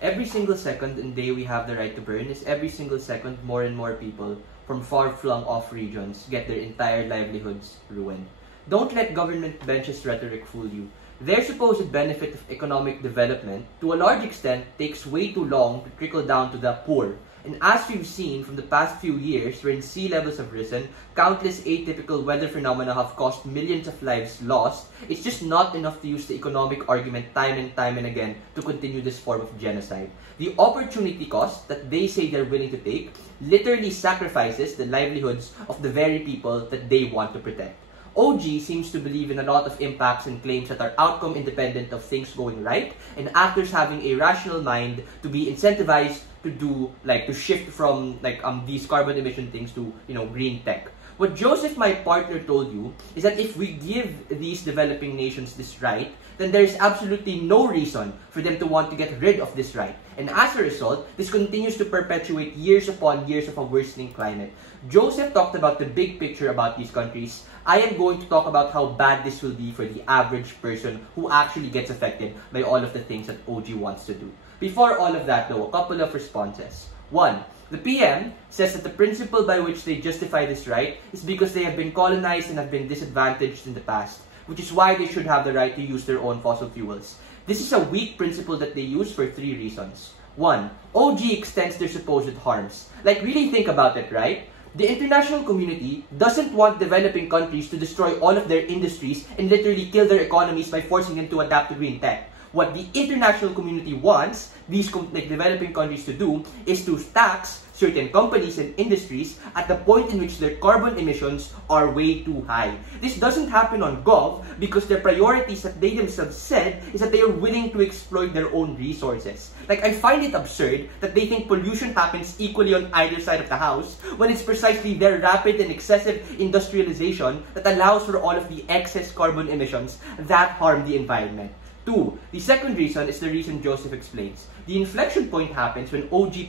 Every single second and day we have the right to burn is every single second more and more people from far-flung off regions get their entire livelihoods ruined. Don't let government benches rhetoric fool you. Their supposed benefit of economic development, to a large extent, takes way too long to trickle down to the poor. And as we've seen from the past few years, wherein sea levels have risen, countless atypical weather phenomena have caused millions of lives lost, it's just not enough to use the economic argument time and again to continue this form of genocide. The opportunity cost that they say they're willing to take literally sacrifices the livelihoods of the very people that they want to protect. OG seems to believe in a lot of impacts and claims that are outcome independent of things going right, and actors having a rational mind to be incentivized to do, to shift from these carbon emission things to, green tech. What Joseph, my partner, told you is that if we give these developing nations this right, then there is absolutely no reason for them to want to get rid of this right. And as a result, this continues to perpetuate years upon years of a worsening climate. Joseph talked about the big picture about these countries. I am going to talk about how bad this will be for the average person who actually gets affected by all of the things that OG wants to do. Before all of that though, a couple of responses. One, the PM says that the principle by which they justify this right is because they have been colonized and have been disadvantaged in the past, which is why they should have the right to use their own fossil fuels. This is a weak principle that they use for three reasons. One, OG extends their supposed harms. Really think about it, right? The international community doesn't want developing countries to destroy all of their industries and literally kill their economies by forcing them to adapt to green tech. What the international community wants these developing countries to do is to tax certain companies and industries at the point in which their carbon emissions are way too high. This doesn't happen on Gov because their priorities that they themselves said is that they are willing to exploit their own resources. I find it absurd that they think pollution happens equally on either side of the house when it's precisely their rapid and excessive industrialization that allows for all of the excess carbon emissions that harm the environment. Two, the second reason is the reason Joseph explains. The inflection point happens when OG's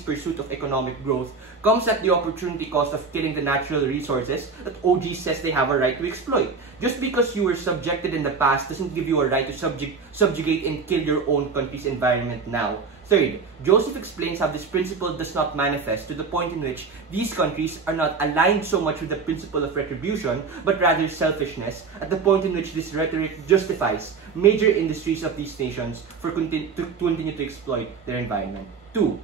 pursuit of economic growth comes at the opportunity cost of killing the natural resources that OG says they have a right to exploit. Just because you were subjected in the past doesn't give you a right to subjugate and kill your own country's environment now. Third, Joseph explains how this principle does not manifest to the point in which these countries are not aligned so much with the principle of retribution, but rather selfishness, at the point in which this rhetoric justifies major industries of these nations to continue to exploit their environment. Two,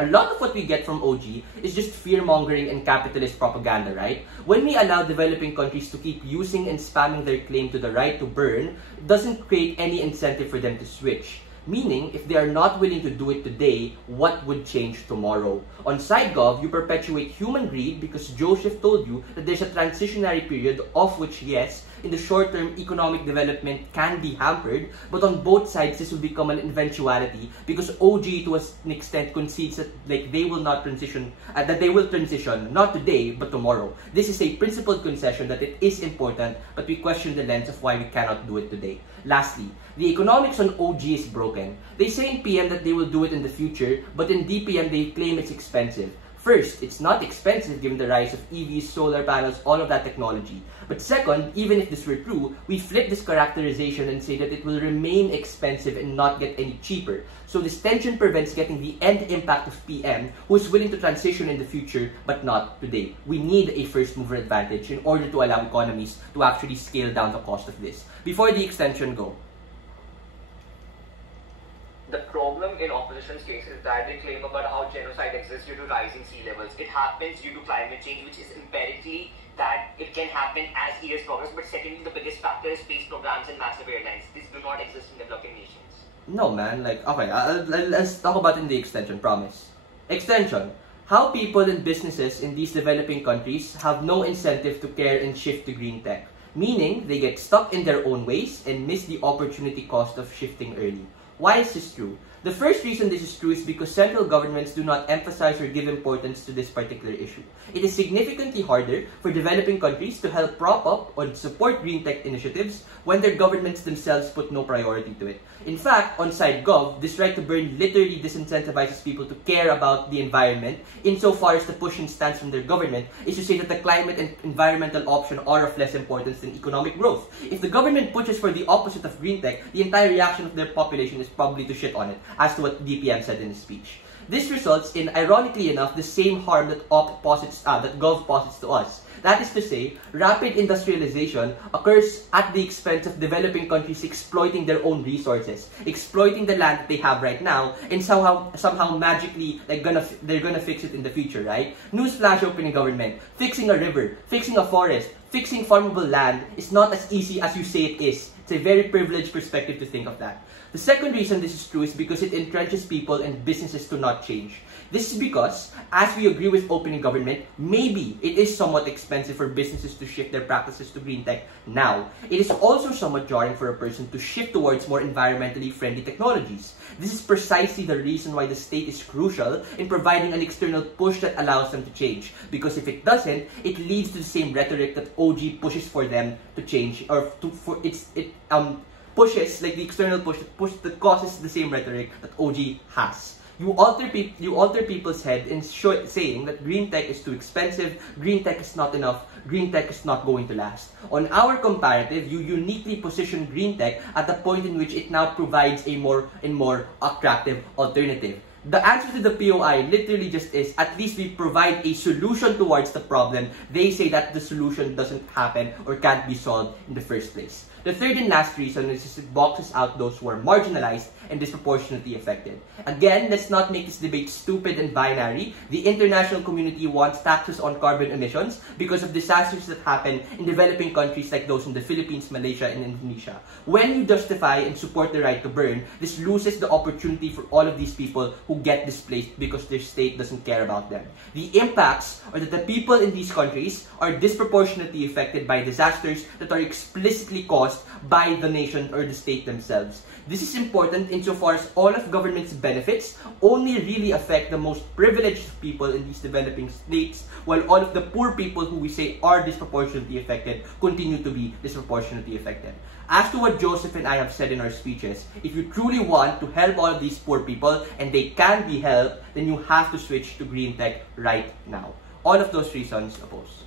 a lot of what we get from OG is just fear-mongering and capitalist propaganda, right? When we allow developing countries to keep using and spamming their claim to the right to burn, it doesn't create any incentive for them to switch. Meaning, if they are not willing to do it today, what would change tomorrow? On SideGov, you perpetuate human greed because Joseph told you that there's a transitionary period of which, yes, in the short term, economic development can be hampered, but on both sides, this will become an eventuality because OG, to an extent, concedes that they will not transition, that they will transition, not today, but tomorrow. This is a principled concession that it is important, but we question the lens of why we cannot do it today. Lastly, the economics on OG is broken. They say in PM that they will do it in the future, but in DPM they claim it's expensive. First, it's not expensive given the rise of EVs, solar panels, all of that technology. But second, even if this were true, we flip this characterization and say that it will remain expensive and not get any cheaper. So this tension prevents getting the end impact of PM, who is willing to transition in the future, but not today. We need a first mover advantage in order to allow economies to actually scale down the cost of this. Before the extension go. The problem in opposition's case is that they claim about how genocide exists due to rising sea levels. It happens due to climate change, which is empirically that it can happen as years progress. But secondly, the biggest factor is space programs and massive airlines. These do not exist in developing nations. No, man. Okay, let's talk about in the extension, promise. Extension. How people and businesses in these developing countries have no incentive to care and shift to green tech. Meaning, they get stuck in their own ways and miss the opportunity cost of shifting early. Why is this true? The first reason this is true is because central governments do not emphasize or give importance to this particular issue. It is significantly harder for developing countries to help prop up or support green tech initiatives when their governments themselves put no priority to it. In fact, on SideGov, this right to burn literally disincentivizes people to care about the environment insofar as the pushing stance from their government is to say that the climate and environmental option are of less importance than economic growth. If the government pushes for the opposite of green tech, the entire reaction of their population is probably to shit on it, as to what DPM said in his speech. This results in, ironically enough, the same harm that that Gov posits to us. That is to say, rapid industrialization occurs at the expense of developing countries exploiting their own resources, exploiting the land that they have right now, and somehow magically they're gonna fix it in the future, right? Newsflash, opening government, fixing a river, fixing a forest, fixing farmable land is not as easy as you say it is. It's a very privileged perspective to think of that. The second reason this is true is because it entrenches people and businesses to not change. This is because, as we agree with opening government, maybe it is somewhat expensive for businesses to shift their practices to green tech now. It is also somewhat jarring for a person to shift towards more environmentally friendly technologies. This is precisely the reason why the state is crucial in providing an external push that allows them to change. Because if it doesn't, it leads to the same rhetoric that OG pushes for them to change, or pushes, like the external push that causes the same rhetoric that OG has. You alter people's head in saying that green tech is too expensive, green tech is not enough, green tech is not going to last. On our comparative, you uniquely position green tech at the point in which it now provides a more attractive alternative. The answer to the POI literally just is, at least we provide a solution towards the problem. They say that the solution doesn't happen or can't be solved in the first place. The third and last reason is it boxes out those who are marginalized and disproportionately affected. Again, let's not make this debate stupid and binary. The international community wants taxes on carbon emissions because of disasters that happen in developing countries like those in the Philippines, Malaysia, and Indonesia. When you justify and support the right to burn, this loses the opportunity for all of these people who get displaced because their state doesn't care about them. The impacts are that the people in these countries are disproportionately affected by disasters that are explicitly caused by the nation or the state themselves. This is important insofar as all of government's benefits only really affect the most privileged people in these developing states, while all of the poor people who we say are disproportionately affected continue to be disproportionately affected. As to what Joseph and I have said in our speeches, if you truly want to help all of these poor people, and they can be helped, then you have to switch to green tech right now. All of those reasons oppose.